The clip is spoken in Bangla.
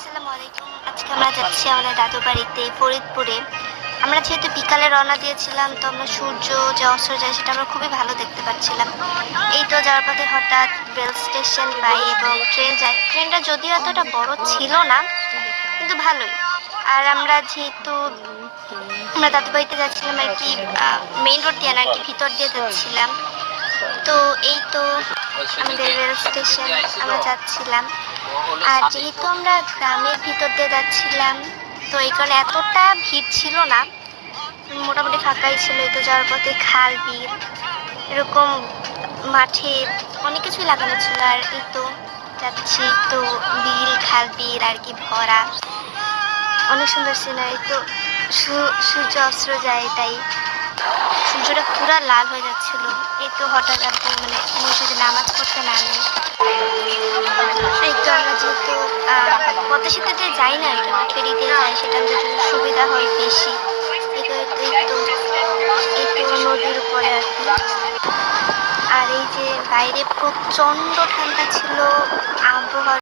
আসসালামু আলাইকুম। আজকে আমরা যাচ্ছি আমাদের দাদুর বাড়িতে ফরিদপুরে। আমরা যেহেতু বিকালে রওনা দিয়েছিলাম, তো আমরা সূর্য যে অস্ত যায় সেটা আমরা খুবই ভালো দেখতে পাচ্ছিলাম। এই তো যাওয়ার পথে হঠাৎ রেল স্টেশন পাই এবং ট্রেন যায়। ট্রেনটা যদিও এতটা বড় ছিল না, কিন্তু ভালোই। আর আমরা যেহেতু আমরা দাদুর বাড়িতে যাচ্ছিলাম আর কি, মেইন রোড দিয়ে না আর কি, ভিতর দিয়ে যাচ্ছিলাম। তো এই তো আমাদের রেল স্টেশন আমরা যাচ্ছিলাম। আর যেহেতু আমরা গ্রামের ভিতর দিয়ে যাচ্ছিলাম, তো এই কারণে এতটা ভিড় ছিল না, মোটামুটি ফাঁকাই ছিল। এই তো যাওয়ার পথে খাল বিল এরকম মাঠে অনেক কিছুই লাগানো ছিল। আর এই তো যাচ্ছি, তো বিল খাল বিল আর কি ভরা, অনেক সুন্দর সিনারি। তো সূর্য অস্ত যায়, তাই সূর্যটা পুরো লাল হয়ে যাচ্ছিল। এই তো হঠাৎ আপু মসজিদে নামাজ পড়তে নামে। এই তো আমরা যেহেতু পদ্মা সেতুতে যাই না, এটা আমরা ফেরি দিয়ে যাই, সেটা আমাদের জন্য সুবিধা হয় বেশি। এই তো নদীর উপরে আর কি। আর এই যে বাইরে প্রচন্ড ঠান্ডা ছিল, আবহাওয়া